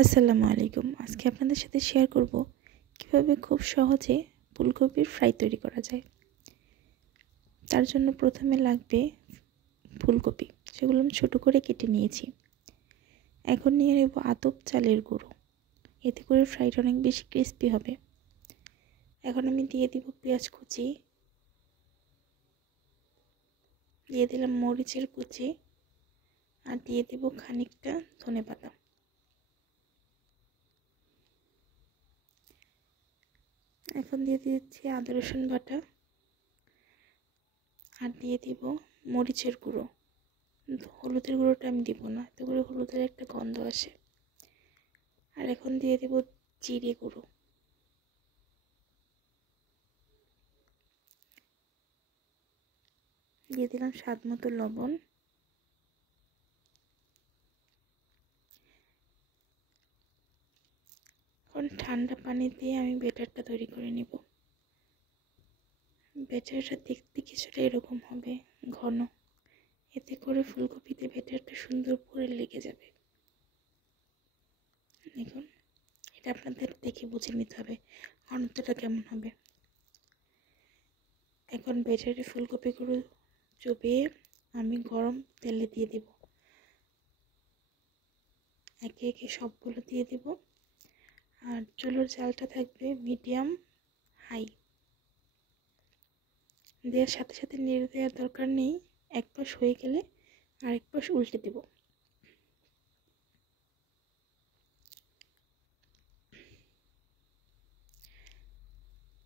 আসসালামু আলাইকুম। আজকে আপনাদের সাথে শেয়ার করব কিভাবে খুব সহজে ফুলকপির ফ্রাই তৈরি করা যায়। তার জন্য প্রথমে লাগবে ফুলকপি, সেগুলো আমি ছোটো করে কেটে নিয়েছি। এখন নিয়ে নেব আতপ চালের গুঁড়ো, এতে করে ফ্রাইটা অনেক বেশি ক্রিস্পি হবে। এখন আমি দিয়ে দিব পেঁয়াজ কুচি, দিয়ে দিলাম মরিচের কুচি, আর দিয়ে দিব খানিকটা ধনেপাতা। এখন দিয়ে দিচ্ছি আদা রসুন বাটা, আর দিয়ে দিব মরিচের গুঁড়ো। হলুদের গুঁড়োটা আমি দিব না, এতে করে হলুদের একটা গন্ধ আসে। আর এখন দিয়ে দিব জিরে গুঁড়ো, দিয়ে দিলাম স্বাদ মতো লবণ। এখন ঠান্ডা পানি দিয়ে আমি ব্যাটারটা তৈরি করে নিব। ব্যাটারটা দেখতে কিছুটা এরকম হবে, ঘন। এতে করে ফুলকপিতে ব্যাটারটা সুন্দর করে লেগে যাবে। দেখুন, এটা আপনাদের দেখে বুঝে নিতে হবে ঘনত্বটা কেমন হবে। এখন ব্যাটারে ফুলকপিগুলো চুবিয়ে আমি গরম তেলে দিয়ে দেব। একে একে সবগুলো দিয়ে দেব। আর চুলোর জালটা থাকবে মিডিয়াম হাই। দেওয়ার সাথে সাথে নেড়ে দেওয়ার দরকার নেই, এক পাশ হয়ে গেলে আরেক পাশ উল্টে দেব।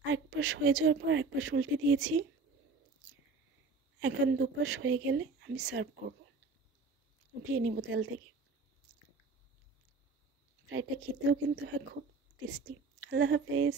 আরেক পাশ হয়ে যাওয়ার পর এক পাশ উল্টে দিয়েছি। এখন দুপাশ হয়ে গেলে আমি সার্ভ করব, উঠিয়ে নিব তেল থেকে। ফ্রাইটা খেতেও কিন্তু হয় খুব টেস্টি। আল্লাহ হাফেজ।